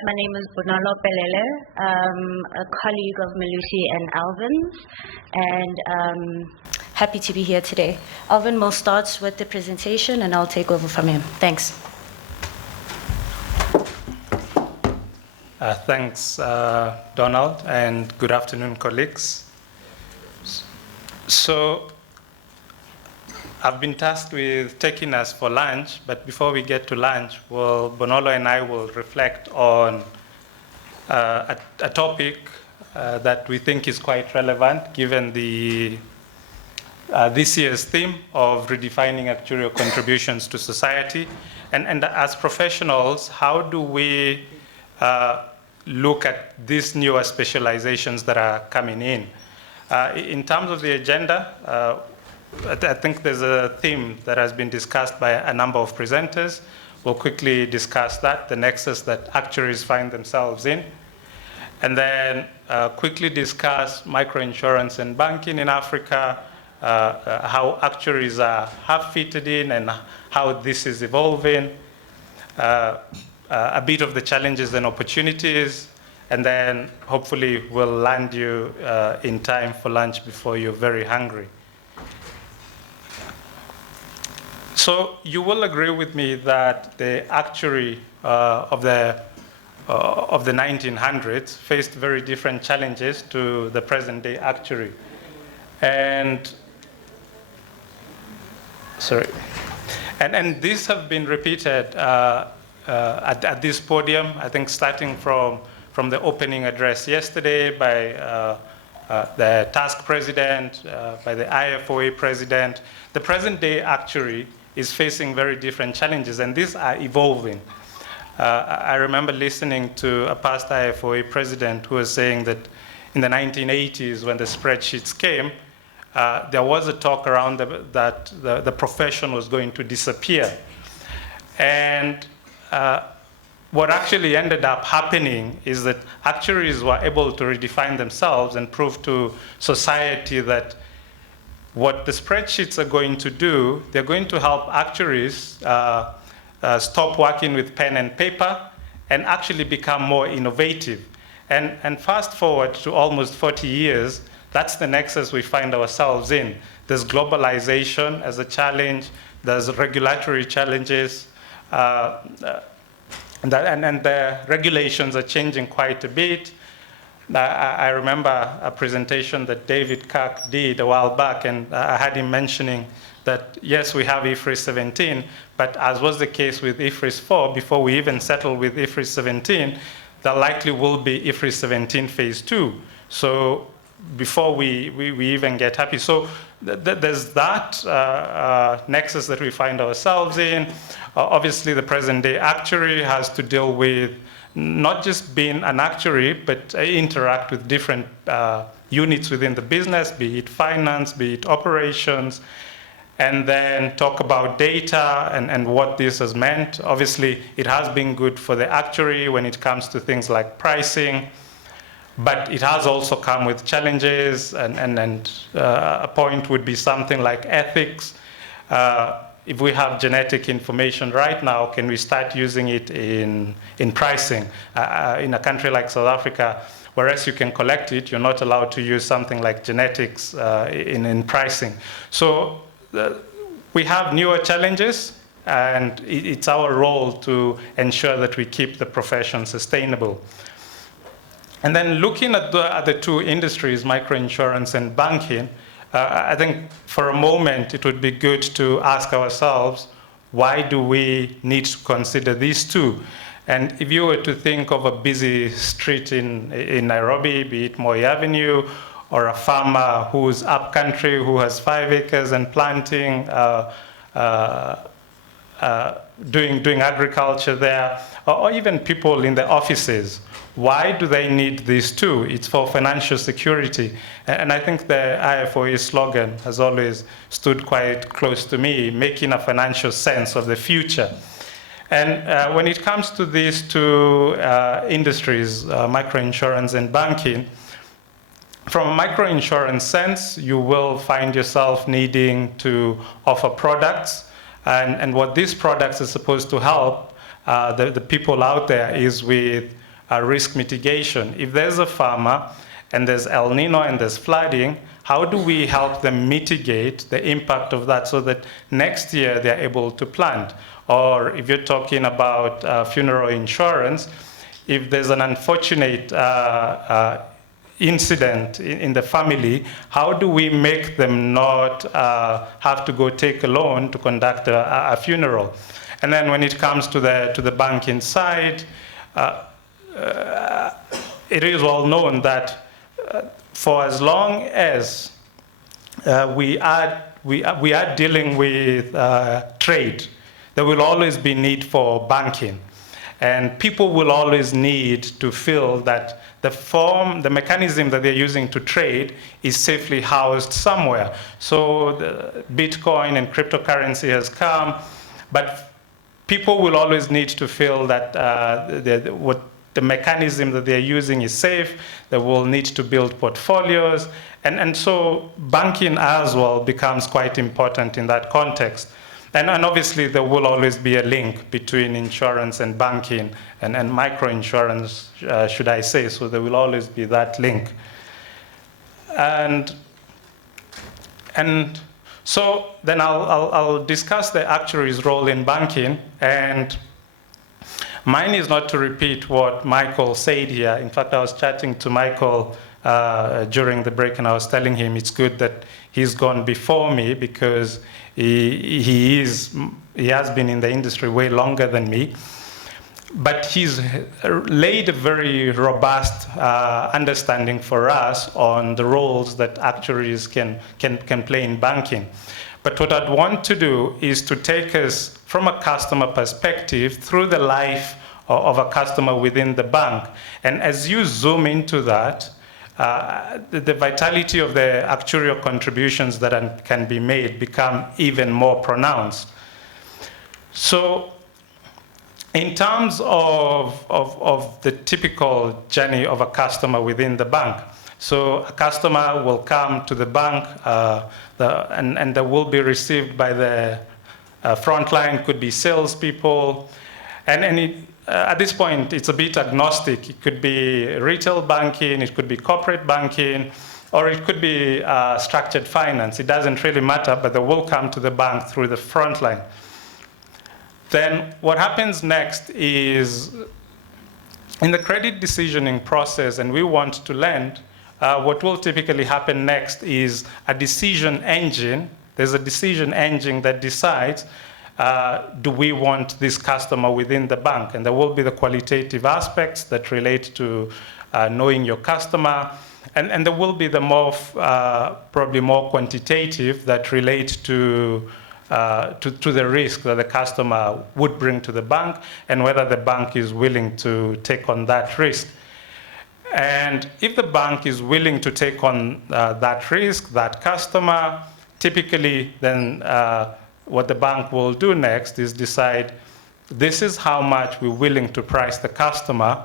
My name is Bonalo Pelele. A colleague of Melusi and Alvin's, and happy to be here today. Alvin will start with the presentation, and I'll take over from him. Thanks. Thanks, Donald, and good afternoon, colleagues. So, I've been tasked with taking us for lunch, but before we get to lunch, Bonolo and I will reflect on a topic that we think is quite relevant given the this year's theme of redefining actuarial contributions to society. And as professionals, how do we look at these newer specializations that are coming in? In terms of the agenda, I think there's a theme that has been discussed by a number of presenters. We'll quickly discuss that, the nexus that actuaries find themselves in. And then quickly discuss microinsurance and banking in Africa, how actuaries have fitted in and how this is evolving, a bit of the challenges and opportunities, and then hopefully we'll land you in time for lunch before you're very hungry. So you will agree with me that the actuary of the 1900s faced very different challenges to the present-day actuary, and these have been repeated at this podium. I think starting from the opening address yesterday by the task president, by the IFOA president. The present-day actuary is facing very different challenges, and these are evolving. I remember listening to a past IFOA president who was saying that in the 1980s, when the spreadsheets came, there was a talk around that the profession was going to disappear. And what actually ended up happening is that actuaries were able to redefine themselves and prove to society that what the spreadsheets are going to do, they're going to help actuaries stop working with pen and paper and actually become more innovative. And fast forward to almost 40 years, that's the nexus we find ourselves in. There's globalization as a challenge, there's regulatory challenges, and the regulations are changing quite a bit. I remember a presentation that David Kirk did a while back, and I had him mentioning that, yes, we have IFRS 17, but as was the case with IFRS 4, before we even settle with IFRS 17, there likely will be IFRS 17 phase 2. So before we even get happy. So there's that nexus that we find ourselves in. Obviously, the present-day actuary has to deal with not just being an actuary, but interact with different units within the business, be it finance, be it operations, and then talk about data and what this has meant. Obviously, it has been good for the actuary when it comes to things like pricing, but it has also come with challenges, and a point would be something like ethics. If we have genetic information right now, can we start using it in pricing? In a country like South Africa, whereas you can collect it, you're not allowed to use something like genetics in pricing. So we have newer challenges, and it's our role to ensure that we keep the profession sustainable. And then looking at the two industries, microinsurance and banking, I think for a moment it would be good to ask ourselves, why do we need to consider these two? And if you were to think of a busy street in Nairobi, be it Moi Avenue, or a farmer who's upcountry, who has 5 acres and planting, doing agriculture there, or even people in the offices, why do they need these two? It's for financial security. And I think the IFOA slogan has always stood quite close to me, making a financial sense of the future. And when it comes to these two industries, microinsurance and banking, from a microinsurance sense, you will find yourself needing to offer products. And what these products are supposed to help the people out there is with risk mitigation. If there's a farmer and there's El Nino and there's flooding, how do we help them mitigate the impact of that so that next year they're able to plant? Or if you're talking about funeral insurance, if there's an unfortunate incident in the family, how do we make them not have to go take a loan to conduct a funeral? And then when it comes to the banking side, it is well known that for as long as we are dealing with trade, there will always be need for banking. And people will always need to feel that the mechanism that they're using to trade is safely housed somewhere. So the Bitcoin and cryptocurrency has come, but people will always need to feel that the mechanism that they're using is safe. They will need to build portfolios. And so banking as well becomes quite important in that context. And obviously, there will always be a link between insurance and banking and micro-insurance, should I say. So there will always be that link. And so then I'll discuss the actuary's role in banking. And mine is not to repeat what Michael said here. In fact, I was chatting to Michael during the break, and I was telling him it's good that he's gone before me because he has been in the industry way longer than me. But he's laid a very robust understanding for us on the roles that actuaries can play in banking. But what I'd want to do is to take us from a customer perspective through the life of a customer within the bank. And as you zoom into that, the vitality of the actuarial contributions that can be made become even more pronounced. So in terms of the typical journey of a customer within the bank, so a customer will come to the bank and they will be received by the front line, could be salespeople, and at this point, it's a bit agnostic. It could be retail banking, it could be corporate banking, or it could be structured finance. It doesn't really matter, but they will come to the bank through the front line. Then what happens next is, in the credit decisioning process, and we want to lend, what will typically happen next is a decision engine. There's a decision engine that decides, do we want this customer within the bank? And there will be the qualitative aspects that relate to knowing your customer. And there will be the probably more quantitative that relate to the risk that the customer would bring to the bank and whether the bank is willing to take on that risk. And if the bank is willing to take on that risk, that customer, typically then what the bank will do next is decide, this is how much we're willing to price the customer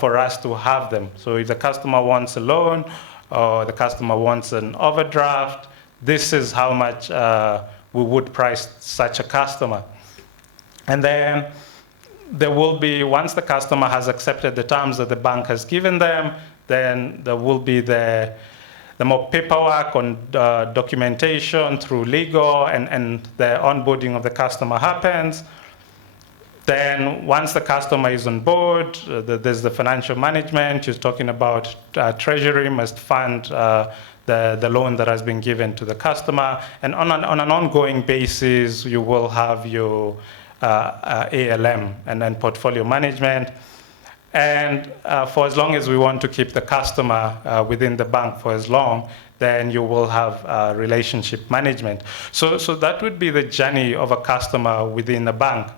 for us to have them. So if the customer wants a loan or the customer wants an overdraft, this is how much we would price such a customer. And then there will be, once the customer has accepted the terms that the bank has given them, then there will be the more paperwork on documentation through legal and the onboarding of the customer happens. Then once the customer is on board, there's the financial management. You're talking about treasury must fund the loan that has been given to the customer. And on an ongoing basis, you will have your ALM and then portfolio management. And for as long as we want to keep the customer within the bank for as long, then you will have relationship management. So that would be the journey of a customer within a bank.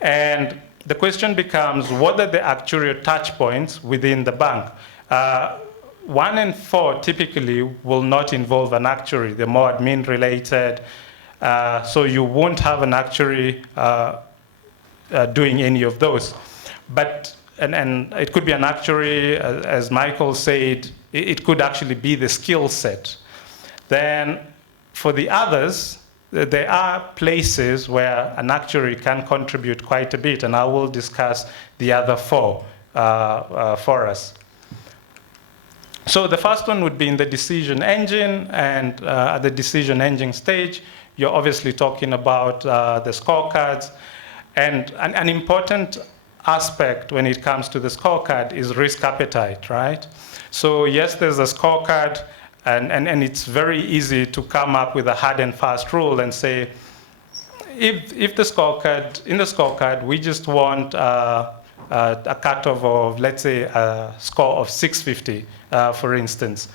And the question becomes, what are the actuarial touch points within the bank? 1 in 4 typically will not involve an actuary. They're more admin related. So you won't have an actuary doing any of those. But and it could be an actuary, as Michael said, it could actually be the skill set. Then for the others, there are places where an actuary can contribute quite a bit, and I will discuss the other 4. for us. So the first one would be in the decision engine, and at the decision engine stage, you're obviously talking about the scorecards. And an important aspect when it comes to the scorecard is risk appetite, right? So yes, there's a scorecard, and it's very easy to come up with a hard and fast rule and say, if the scorecard, in the scorecard, we just want a cutoff of, let's say, a score of 650, for instance.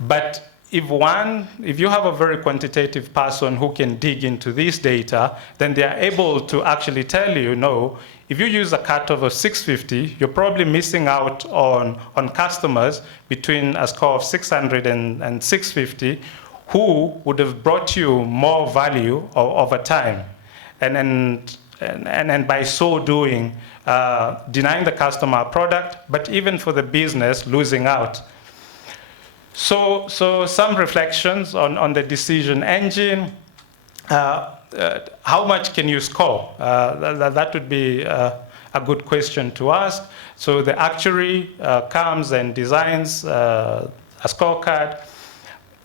But if you have a very quantitative person who can dig into this data, then they are able to actually tell you, no, if you use a cutoff of 650, you're probably missing out on customers between a score of 600 and 650 who would have brought you more value over time. And by so doing, denying the customer a product, but even for the business, losing out. So some reflections on the decision engine. How much can you score? That would be a good question to ask. So the actuary comes and designs a scorecard.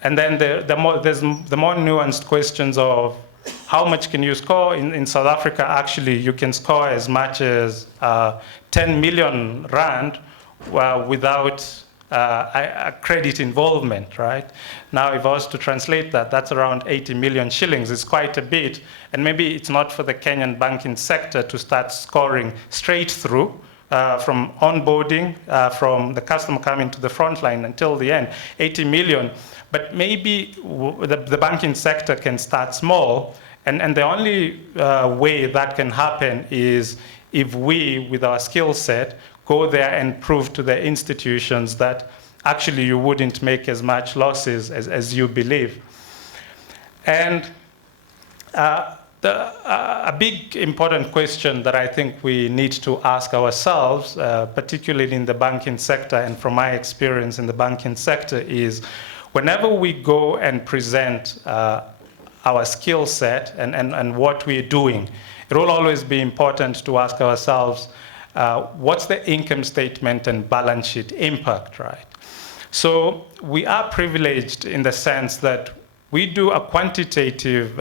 And then there's the more nuanced questions of how much can you score? In South Africa, actually, you can score as much as 10 million rand without a credit involvement, right? Now, if I was to translate that, that's around 80 million shillings. It's quite a bit. And maybe it's not for the Kenyan banking sector to start scoring straight through from onboarding, from the customer coming to the front line until the end, 80 million. But maybe the banking sector can start small. And the only way that can happen is if we, with our skill set, go there and prove to the institutions that actually you wouldn't make as much losses as you believe. And a big important question that I think we need to ask ourselves, particularly in the banking sector and from my experience in the banking sector, is whenever we go and present our skill set and what we're doing, it will always be important to ask ourselves, what's the income statement and balance sheet impact, right? So we are privileged in the sense that we do a quantitative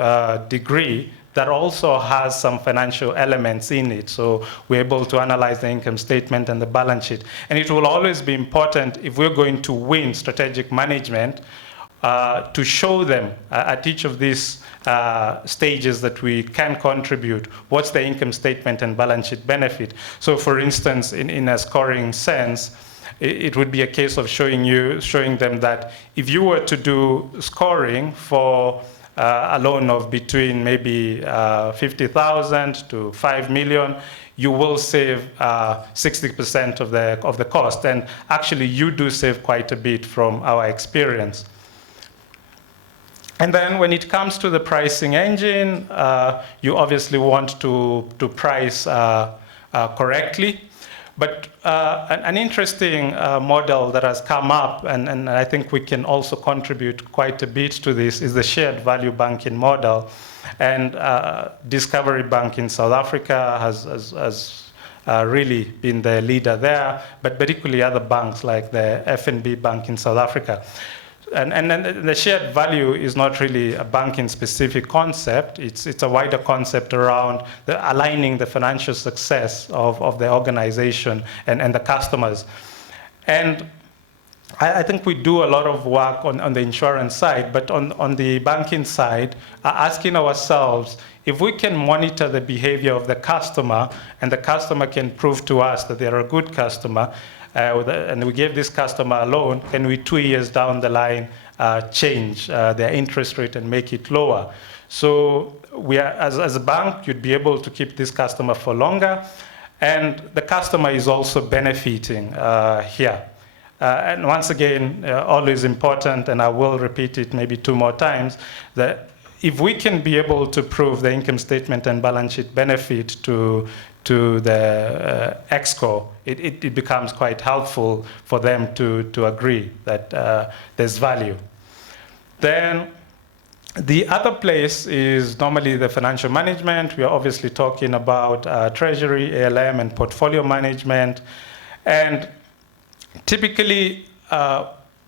degree that also has some financial elements in it. So we're able to analyze the income statement and the balance sheet. And it will always be important, if we're going to win strategic management, to show them at each of these stages that we can contribute, what's the income statement and balance sheet benefit. So for instance, in a scoring sense, it would be a case of showing them that if you were to do scoring for a loan of between maybe 50,000 to 5 million, you will save 60% of the cost. And actually, you do save quite a bit from our experience. And then when it comes to the pricing engine, you obviously want to price correctly. But an interesting model that has come up, and I think we can also contribute quite a bit to this, is the shared value banking model. And Discovery Bank in South Africa has really been the leader there, but particularly other banks like the FNB Bank in South Africa. And then the shared value is not really a banking-specific concept. It's a wider concept around aligning the financial success of the organization and the customers. And I think we do a lot of work on the insurance side, but on the banking side, asking ourselves, if we can monitor the behavior of the customer, and the customer can prove to us that they're a good customer, and we gave this customer a loan, can we 2 years down the line change their interest rate and make it lower? So we are, as a bank, you'd be able to keep this customer for longer, and the customer is also benefiting here. And once again, always important, and I will repeat it maybe 2 more times, that if we can be able to prove the income statement and balance sheet benefit to the EXCO, it becomes quite helpful for them to agree that there's value. Then the other place is normally the financial management. We are obviously talking about treasury, ALM, and portfolio management. And typically,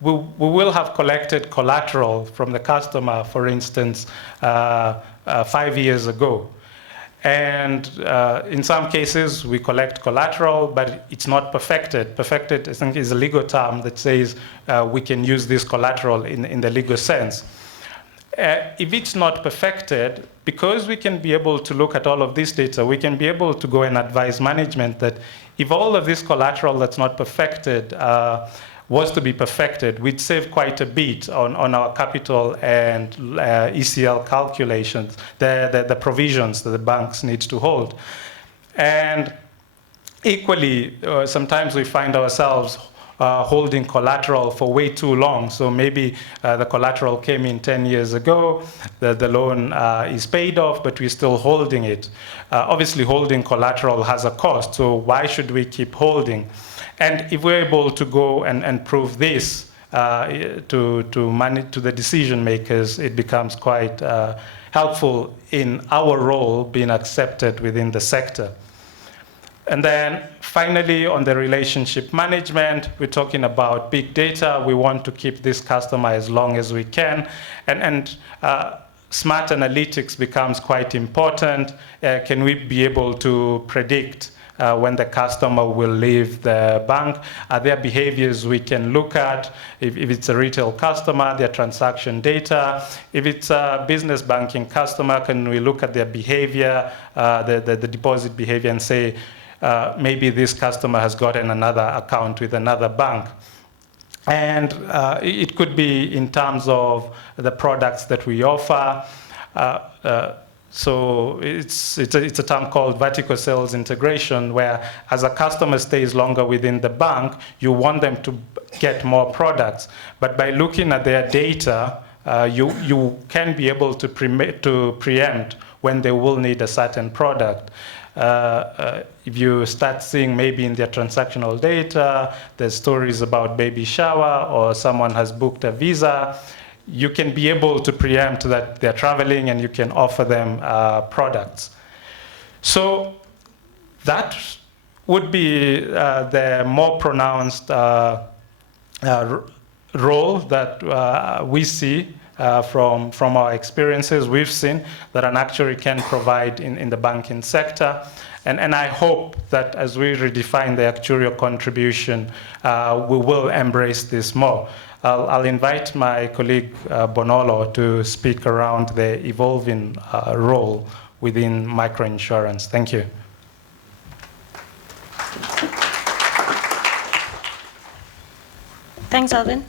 we will have collected collateral from the customer, for instance, 5 years ago. And in some cases, we collect collateral, but it's not perfected. Perfected, I think, is a legal term that says we can use this collateral in the legal sense. If it's not perfected, because we can be able to look at all of this data, we can be able to go and advise management that if all of this collateral that's not perfected was to be perfected, we'd save quite a bit on our capital and ECL calculations, the provisions that the banks need to hold. And equally, sometimes we find ourselves holding collateral for way too long. So maybe the collateral came in 10 years ago, the loan is paid off, but we're still holding it. Obviously, holding collateral has a cost, so why should we keep holding? And if we're able to go and prove this to the decision makers, it becomes quite helpful in our role being accepted within the sector. And then finally, on the relationship management, we're talking about big data. We want to keep this customer as long as we can. And smart analytics becomes quite important. Can we be able to predict when the customer will leave the bank? Are there behaviors we can look at? If it's a retail customer, their transaction data. If it's a business banking customer, can we look at their behavior, the deposit behavior, and say, maybe this customer has gotten another account with another bank? And it could be in terms of the products that we offer. So it's a term called vertical sales integration, where as a customer stays longer within the bank, you want them to get more products. But by looking at their data, you can be able to preempt when they will need a certain product. If you start seeing maybe in their transactional data, there's stories about baby shower or someone has booked a visa, you can be able to preempt that they're traveling and you can offer them products. So that would be the more pronounced role that we see from our experiences. We've seen that an actuary can provide in the banking sector. And I hope that as we redefine the actuarial contribution, we will embrace this more. I'll invite my colleague Bonolo to speak around the evolving role within microinsurance. Thank you. Thanks, Alvin.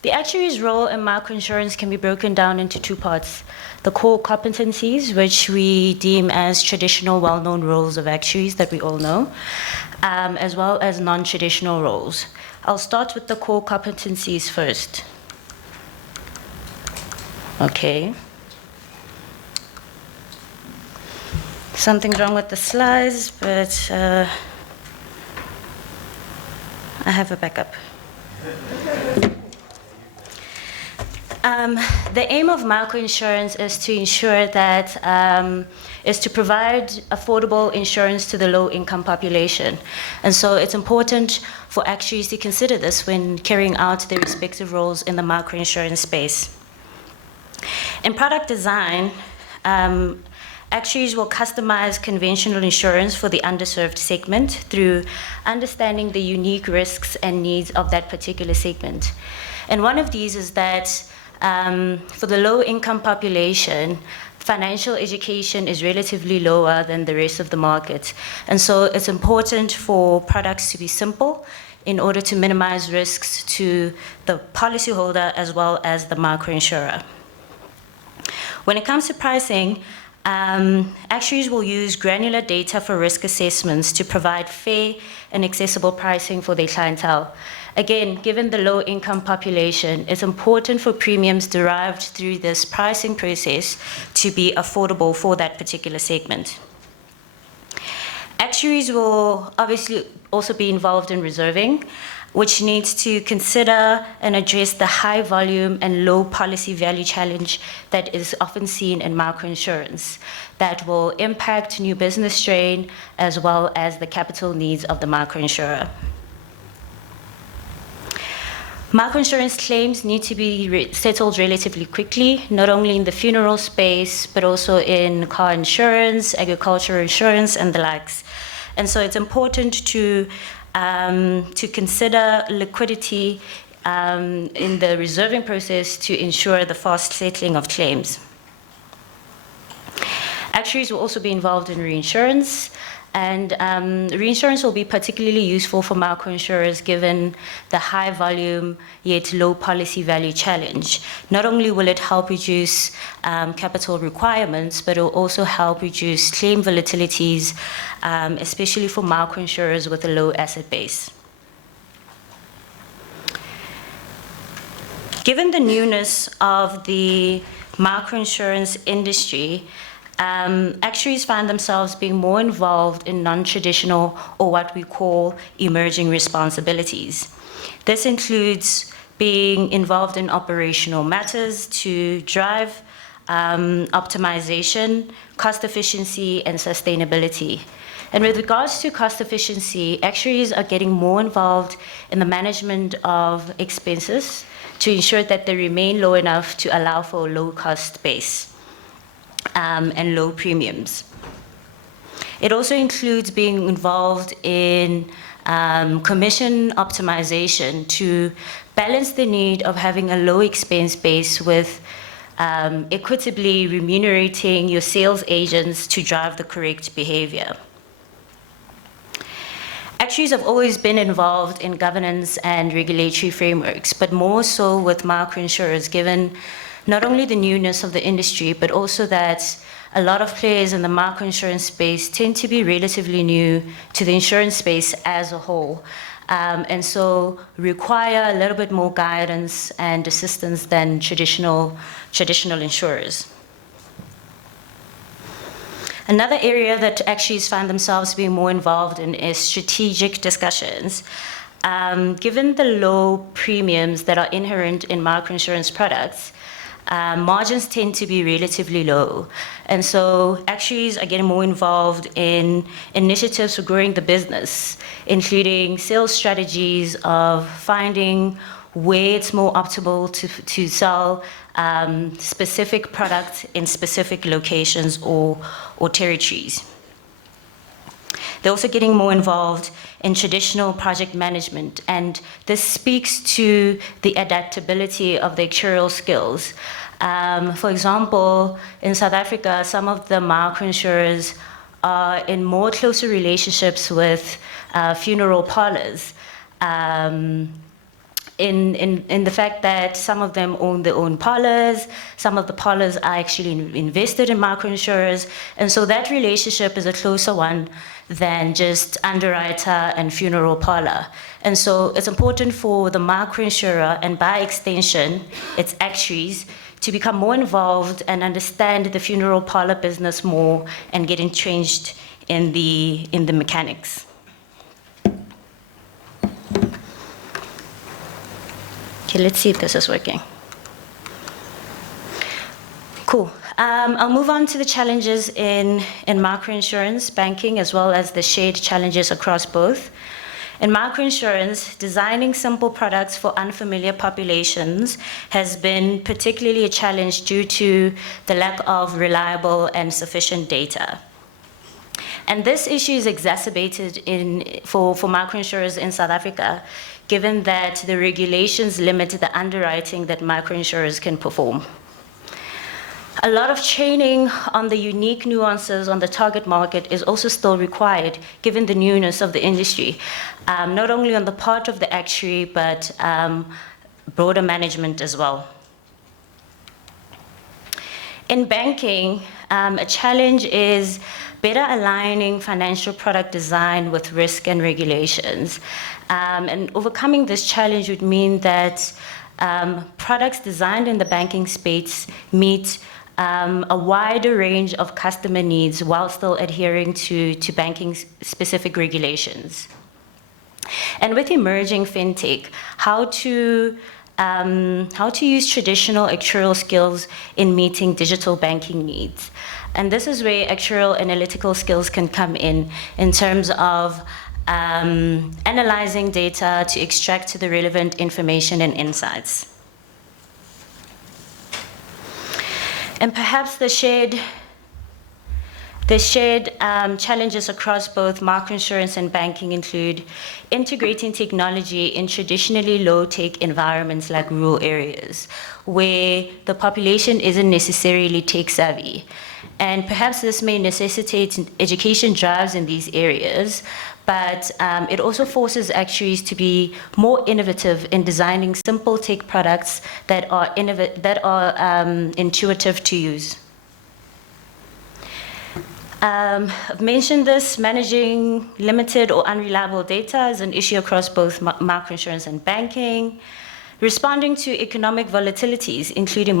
The actuary's role in microinsurance can be broken down into two parts: the core competencies, which we deem as traditional, well-known roles of actuaries that we all know, as well as non-traditional roles. I'll start with the core competencies first. Okay. Something's wrong with the slides, but I have a backup. The aim of microinsurance is to ensure that is to provide affordable insurance to the low-income population. And so it's important for actuaries to consider this when carrying out their respective roles in the microinsurance space. In product design, actuaries will customize conventional insurance for the underserved segment through understanding the unique risks and needs of that particular segment. And one of these is that for the low-income population, financial education is relatively lower than the rest of the market. And so it's important for products to be simple in order to minimize risks to the policyholder as well as the microinsurer. When it comes to pricing, actuaries will use granular data for risk assessments to provide fair and accessible pricing for their clientele. Again, given the low-income population, it's important for premiums derived through this pricing process to be affordable for that particular segment. Actuaries will obviously also be involved in reserving. which needs to consider and address the high volume and low policy value challenge that is often seen in microinsurance that will impact new business strain as well as the capital needs of the microinsurer. Microinsurance claims need to be settled relatively quickly, not only in the funeral space, but also in car insurance, agricultural insurance, and the likes. And so it's important to consider liquidity in the reserving process to ensure the fast settling of claims. Actuaries will also be involved in reinsurance, and reinsurance will be particularly useful for microinsurers given the high volume yet low policy value challenge. Not only will it help reduce capital requirements, but it will also help reduce claim volatilities, especially for microinsurers with a low asset base. Given the newness of the microinsurance industry, actuaries find themselves being more involved in non-traditional or what we call emerging responsibilities. This includes being involved in operational matters to drive optimization, cost efficiency, and sustainability. And with regards to cost efficiency, actuaries are getting more involved in the management of expenses to ensure that they remain low enough to allow for a low cost base. And low premiums. It also includes being involved in commission optimization to balance the need of having a low expense base with equitably remunerating your sales agents to drive the correct behavior. Actuaries have always been involved in governance and regulatory frameworks, but more so with microinsurers, given not only the newness of the industry, but also that a lot of players in the microinsurance space tend to be relatively new to the insurance space as a whole, and so require a little bit more guidance and assistance than traditional insurers. Another area that actuaries find themselves being more involved in is strategic discussions. Given the low premiums that are inherent in microinsurance products, margins tend to be relatively low. And so actuaries are getting more involved in initiatives for growing the business, including sales strategies of finding where it's more optimal to sell specific products in specific locations or territories. They're also getting more involved in traditional project management, and this speaks to the adaptability of the actuarial skills. For example, in South Africa, some of the microinsurers are in more closer relationships with funeral parlors. In the fact that some of them own their own parlors, some of the parlors are actually invested in microinsurers, and so that relationship is a closer one than just underwriter and funeral parlor. And so it's important for the microinsurer, and by extension, its actuaries, to become more involved and understand the funeral parlor business more and get entrenched in the mechanics. Okay, let's see if this is working. Cool. I'll move on to the challenges in microinsurance, banking, as well as the shared challenges across both. In microinsurance, designing simple products for unfamiliar populations has been particularly a challenge due to the lack of reliable and sufficient data. And this issue is exacerbated for microinsurers in South Africa, given that the regulations limit the underwriting that microinsurers can perform. A lot of training on the unique nuances on the target market is also still required, given the newness of the industry, not only on the part of the actuary, but broader management as well. In banking, a challenge is better aligning financial product design with risk and regulations. And overcoming this challenge would mean that products designed in the banking space meet a wider range of customer needs while still adhering to banking specific regulations. And with emerging fintech, how to use traditional actuarial skills in meeting digital banking needs. And this is where actuarial analytical skills can come in terms of analyzing data to extract the relevant information and insights. And perhaps the shared challenges across both microinsurance and banking include integrating technology in traditionally low-tech environments like rural areas, where the population isn't necessarily tech-savvy. And perhaps this may necessitate education drives in these areas, but it also forces actuaries to be more innovative in designing simple tech products that are intuitive to use. I've mentioned this, managing limited or unreliable data is an issue across both microinsurance and banking. Responding to economic volatilities, including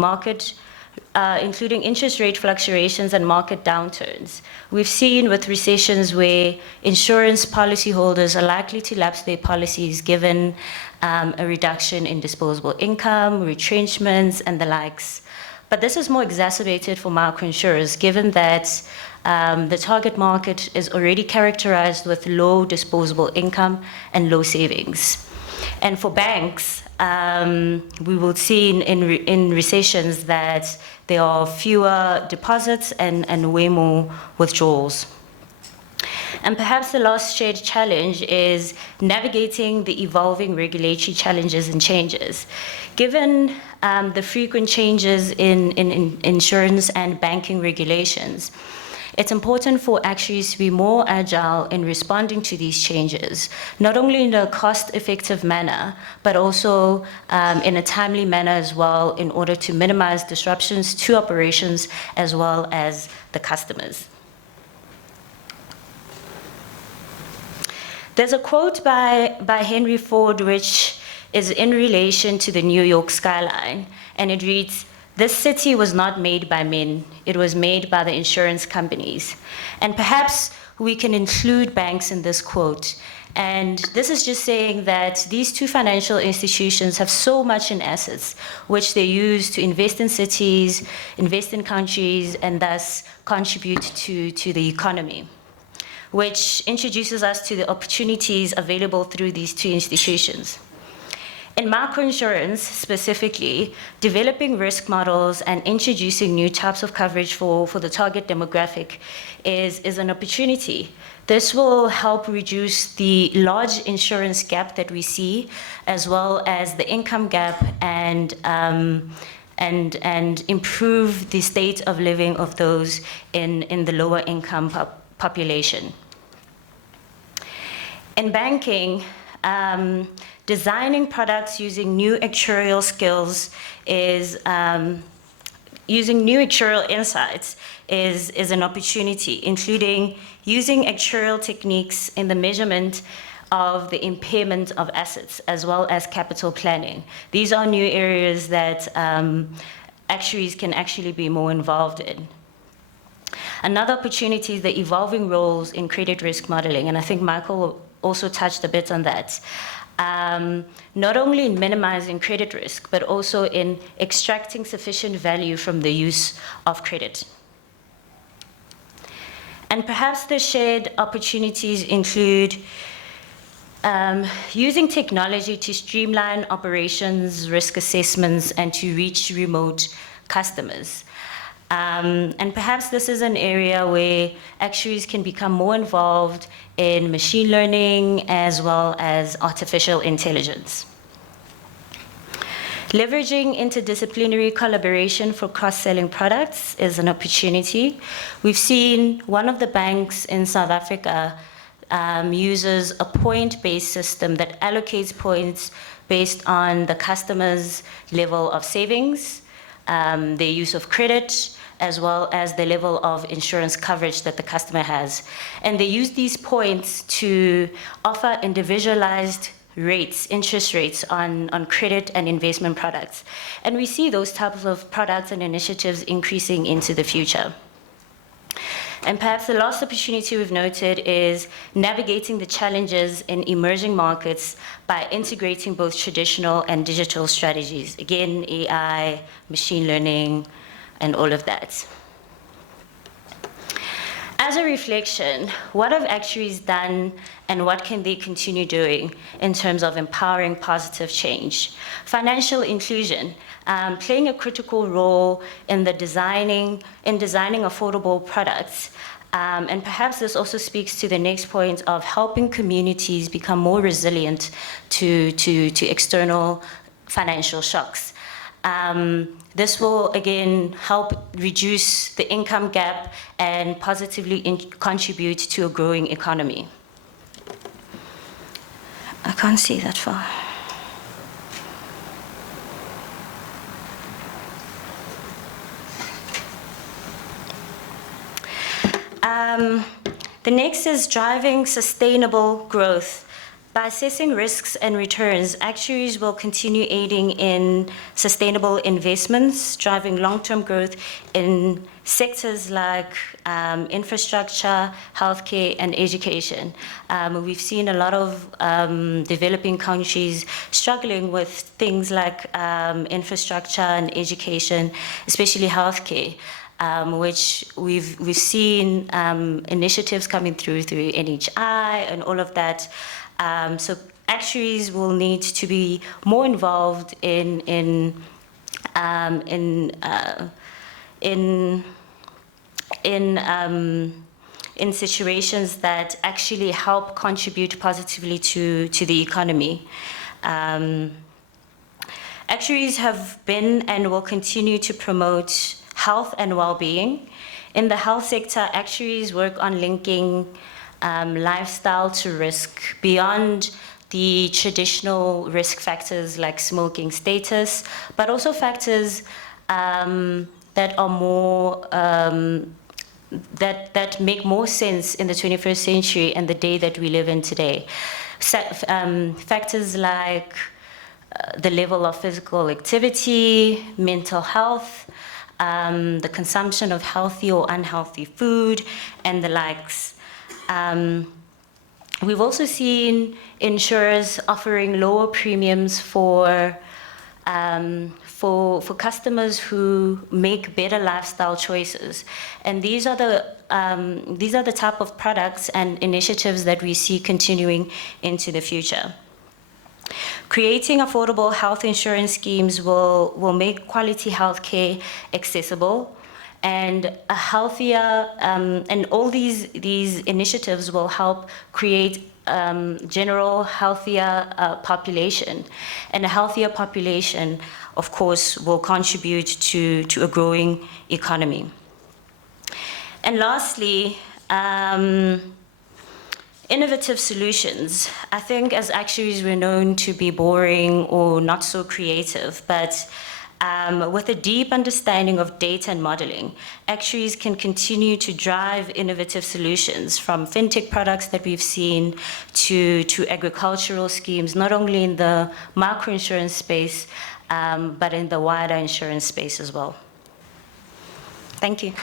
interest rate fluctuations and market downturns. We've seen with recessions where insurance policyholders are likely to lapse their policies given a reduction in disposable income, retrenchments, and the likes. But this is more exacerbated for microinsurers, given that the target market is already characterized with low disposable income and low savings. And for banks, we will see in recessions that there are fewer deposits and way more withdrawals. And perhaps the last shared challenge is navigating the evolving regulatory challenges and changes. Given the frequent changes in insurance and banking regulations, it's important for actuaries to be more agile in responding to these changes, not only in a cost-effective manner, but also in a timely manner as well, in order to minimize disruptions to operations as well as the customers. There's a quote by Henry Ford, which is in relation to the New York skyline, and it reads, "This city was not made by men, it was made by the insurance companies." And perhaps we can include banks in this quote. And this is just saying that these two financial institutions have so much in assets, which they use to invest in cities, invest in countries, and thus contribute to the economy, which introduces us to the opportunities available through these two institutions. In microinsurance specifically, developing risk models and introducing new types of coverage for the target demographic is an opportunity. This will help reduce the large insurance gap that we see, as well as the income gap, and improve the state of living of those in the lower income population. In banking, designing products using new actuarial skills using new actuarial insights is an opportunity, including using actuarial techniques in the measurement of the impairment of assets, as well as capital planning. These are new areas that actuaries can actually be more involved in. Another opportunity is the evolving roles in credit risk modeling, and I think Michael also touched a bit on that. Not only in minimizing credit risk, but also in extracting sufficient value from the use of credit. And perhaps the shared opportunities include using technology to streamline operations, risk assessments, and to reach remote customers. And perhaps this is an area where actuaries can become more involved in machine learning as well as artificial intelligence. Leveraging interdisciplinary collaboration for cross-selling products is an opportunity. We've seen one of the banks in South Africa uses a point-based system that allocates points based on the customer's level of savings, their use of credit, as well as the level of insurance coverage that the customer has. And they use these points to offer individualized rates, interest rates on credit and investment products. And we see those types of products and initiatives increasing into the future. And perhaps the last opportunity we've noted is navigating the challenges in emerging markets by integrating both traditional and digital strategies. Again, AI, machine learning, and all of that. As a reflection, what have actuaries done and what can they continue doing in terms of empowering positive change? Financial inclusion, playing a critical role in designing affordable products. And perhaps this also speaks to the next point of helping communities become more resilient to external financial shocks. This will, again, help reduce the income gap and positively contribute to a growing economy. I can't see that far. The next is driving sustainable growth. By assessing risks and returns, actuaries will continue aiding in sustainable investments, driving long-term growth in sectors like infrastructure, healthcare, and education. We've seen a lot of developing countries struggling with things like infrastructure and education, especially healthcare. Which we've seen initiatives coming through NHI and all of that. So actuaries will need to be more involved in situations that actually help contribute positively to the economy. Actuaries have been and will continue to promote health and well-being. In the health sector, actuaries work on linking lifestyle to risk beyond the traditional risk factors like smoking status, but also factors that are more that make more sense in the 21st century and the day that we live in today. Factors like the level of physical activity, mental health, the consumption of healthy or unhealthy food, and the likes. We've also seen insurers offering lower premiums for customers who make better lifestyle choices, and these are the type of products and initiatives that we see continuing into the future. Creating affordable health insurance schemes will make quality healthcare accessible, and a healthier, and all these initiatives will help create general healthier population, and a healthier population, of course, will contribute to a growing economy. And lastly, innovative solutions. I think as actuaries we're known to be boring or not so creative, but with a deep understanding of data and modeling, actuaries can continue to drive innovative solutions, from fintech products that we've seen to agricultural schemes, not only in the microinsurance space, but in the wider insurance space as well. Thank you.